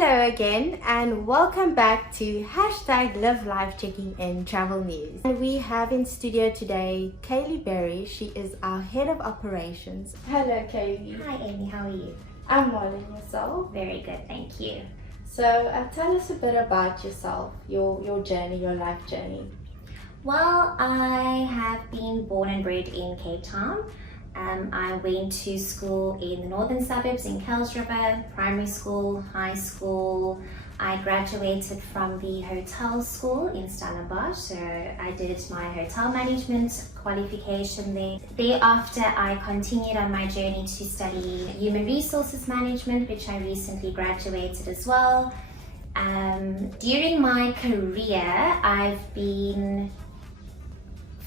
Hello again and welcome back to Live Life Checking in Travel News. And we have in studio today Kaylee Berry. She is our Head of Operations. Hello Kaylee. Hi Amy, how are you? I'm well, and yourself? Very good, thank you. So tell us a bit about yourself, your journey, your life journey. Well, I have been born and bred in Cape Town. I went to school in the northern suburbs in Kells River, primary school, high school. I graduated from the hotel school in Stellenbosch, so I did my hotel management qualification there. Thereafter, I continued on my journey to study human resources management, which I recently graduated as well. During my career, I've been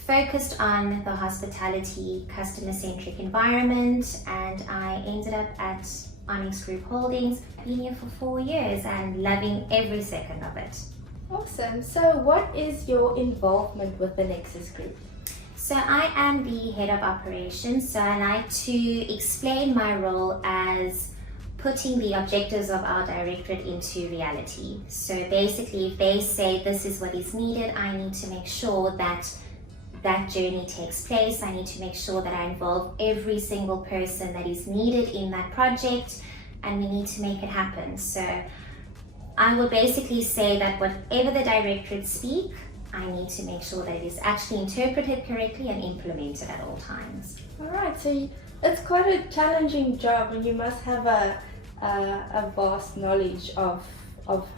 focused on the hospitality, customer-centric environment, and I ended up at Nexus Group Holdings. I've been here for 4 years and loving every second of it. Awesome. So what is your involvement with the Nexus Group? So I am the head of operations, so I like to explain my role as putting the objectives of our directorate into reality. So basically, if they say this is what is needed, I need to make sure that that journey takes place. I need to make sure that I involve every single person that is needed in that project, and we need to make it happen. So I will basically say that whatever the directorate speak, I need to make sure that it is actually interpreted correctly and implemented at all times. All right, so it's quite a challenging job, and you must have a vast knowledge of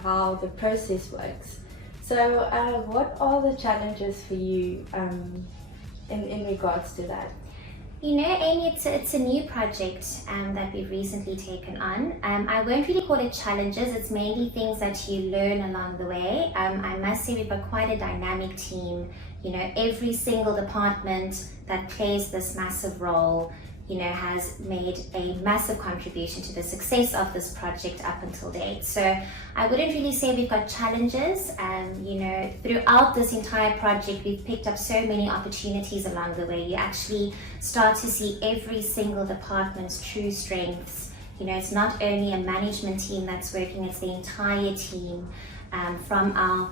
how the process works. So what are the challenges for you in regards to that? You know, Amy, it's a new project that we've recently taken on. I won't really call it challenges, it's mainly things that you learn along the way. I must say we've got quite a dynamic team. You know, every single department that plays this massive role, you know, has made a massive contribution to the success of this project up until date. So I wouldn't really say we've got challenges. You know, throughout this entire project, we've picked up so many opportunities along the way. You actually start to see every single department's true strengths. You know, it's not only a management team that's working, it's the entire team, from our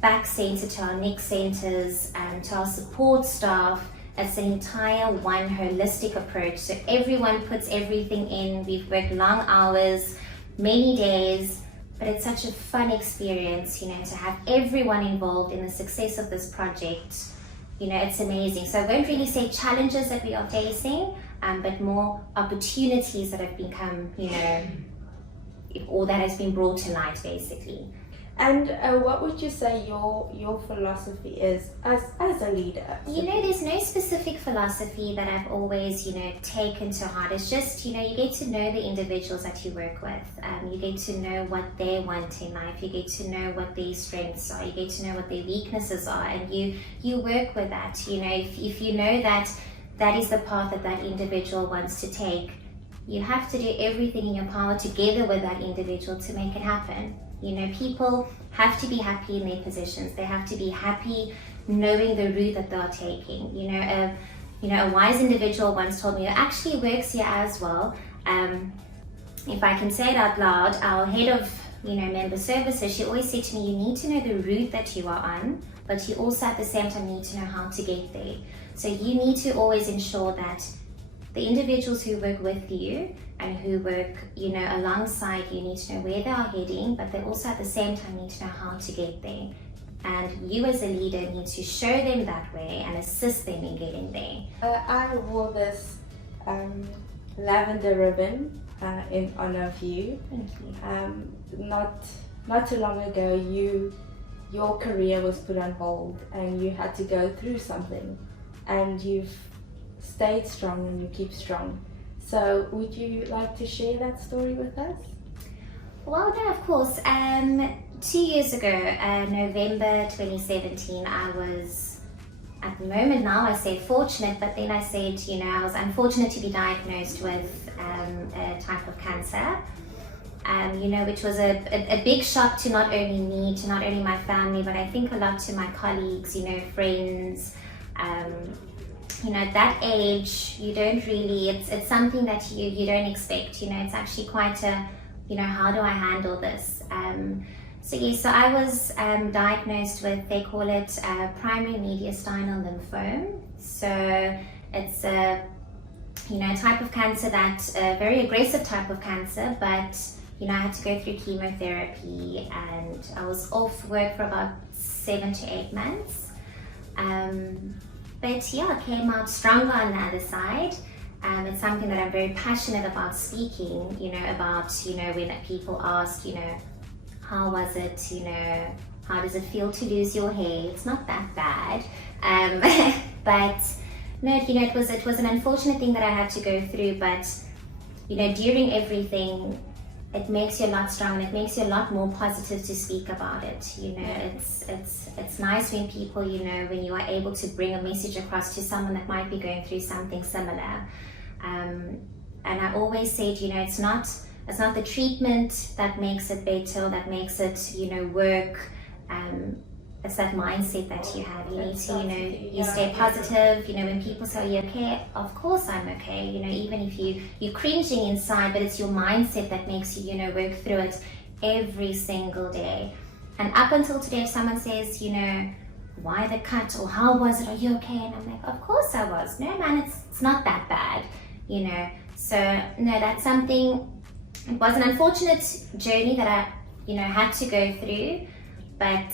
back center to our neck centers, to our support staff. It's an entire one holistic approach. So everyone puts everything in. We've worked long hours, many days, but it's such a fun experience, you know, to have everyone involved in the success of this project. You know, it's amazing. So I won't really say challenges that we are facing, but more opportunities that have become, you know, or that has been brought to light basically. And what would you say your philosophy is as a leader? You know, there's no specific philosophy that I've always, you know, taken to heart. It's just, you know, you get to know the individuals that you work with. You get to know what they want in life. You get to know what their strengths are. You get to know what their weaknesses are, and you work with that. You know, if you know that that is the path that individual wants to take, you have to do everything in your power together with that individual to make it happen. You know, people have to be happy in their positions. They have to be happy knowing the route that they're taking. You know, a wise individual once told me, it actually works here as well. If I can say it out loud, our head of, you know, member services, she always said to me, you need to know the route that you are on, but you also at the same time need to know how to get there. So you need to always ensure that the individuals who work with you and who work, you know, alongside you need to know where they are heading, but they also at the same time need to know how to get there. And you as a leader need to show them that way and assist them in getting there. I wore this lavender ribbon in honor of you. Thank you. Not too long ago, your career was put on hold and you had to go through something, and you've stayed strong and you keep strong. So would you like to share that story with us? Well, no, of course. 2 years ago, November 2017, I was, at the moment now I say fortunate, but then I said, you know, I was unfortunate to be diagnosed with a type of cancer, you know, which was a big shock to not only me, to not only my family, but I think a lot to my colleagues, you know, friends. You know, at that age, you don't really, it's something that you don't expect, you know, it's actually quite a how do I handle this? So I was diagnosed with, they call it primary mediastinal lymphoma. So it's a type of cancer a very aggressive type of cancer, but I had to go through chemotherapy, and I was off work for about 7 to 8 months. But yeah, I came out stronger on the other side. It's something that I'm very passionate about speaking, about, when people ask, how was it, how does it feel to lose your hair? It's not that bad. But no, it was an unfortunate thing that I had to go through, but, during everything, it makes you a lot stronger, and it makes you a lot more positive to speak about it. It's nice when people, when you are able to bring a message across to someone that might be going through something similar. And I always say, it's not the treatment that makes it better, that makes it, work. It's that mindset that you have. You need to, you stay positive. When people say, "Are you okay?" Of course I'm okay. Even if you're cringing inside, but it's your mindset that makes you, work through it every single day. And up until today, if someone says, why the cut, or how was it? Are you okay? And I'm like, of course I was. No, man, it's not that bad. So no, that's something. It was an unfortunate journey that I, had to go through, but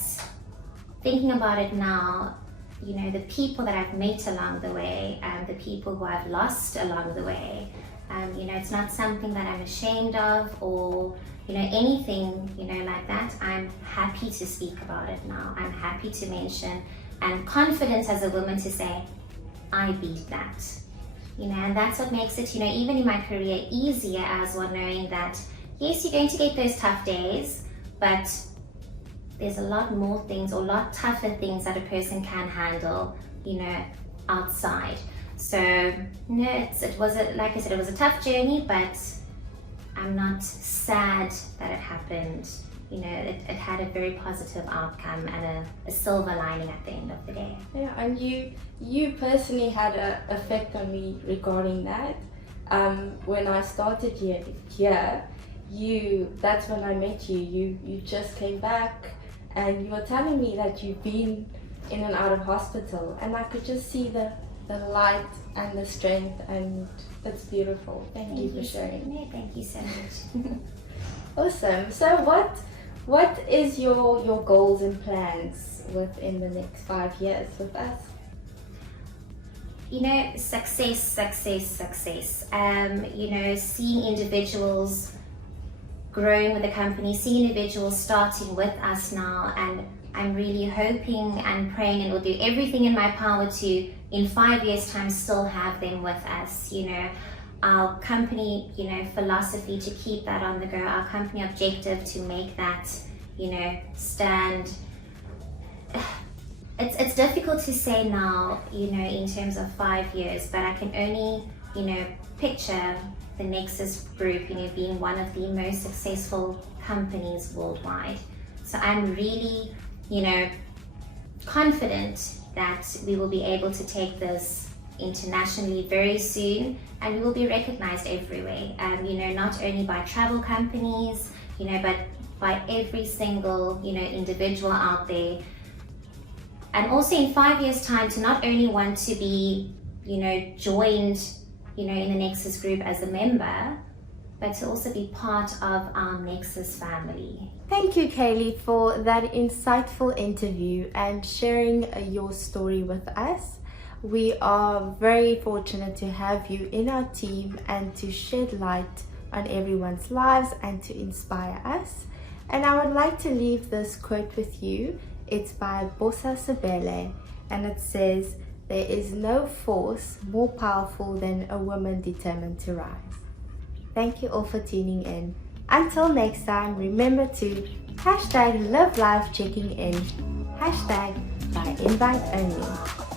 thinking about it now, the people that I've met along the way, and the people who I've lost along the way, it's not something that I'm ashamed of, or anything like that. I'm happy to speak about it now. I'm happy to mention, and confident as a woman to say, I beat that. And that's what makes it, even in my career, easier as well, knowing that yes, you're going to get those tough days, but there's a lot more things, or a lot tougher things that a person can handle, outside. So no, it was like I said, it was a tough journey, but I'm not sad that it happened. It had a very positive outcome, and a silver lining at the end of the day. Yeah, and you personally had an effect on me regarding that. When I started here, that's when I met you. You just came back, and you were telling me that you've been in and out of hospital, and I could just see the light and the strength, and it's beautiful. Thank you for sharing. No, thank you so much. Awesome. So what is your goals and plans within the next 5 years with us? Success. Seeing individuals growing with the company, seeing individuals starting with us now, and I'm really hoping and praying, and will do everything in my power to, in 5 years' time, still have them with us. Our company, philosophy, to keep that on the go, our company objective to make that, stand. It's difficult to say now, in terms of 5 years, but I can only, picture the Nexus Group, being one of the most successful companies worldwide. So I'm really, confident that we will be able to take this internationally very soon, and we will be recognized everywhere. Not only by travel companies, but by every single, individual out there. And also in 5 years' time, to not only want to be, joined, in the Nexus Group as a member, but to also be part of our Nexus family. Thank you, Kaylee, for that insightful interview and sharing your story with us. We are very fortunate to have you in our team and to shed light on everyone's lives and to inspire us. And I would like to leave this quote with you. It's by Bosa Sebele, and it says, "There is no force more powerful than a woman determined to rise." Thank you all for tuning in. Until next time, remember to #live life checking in, #by invite only.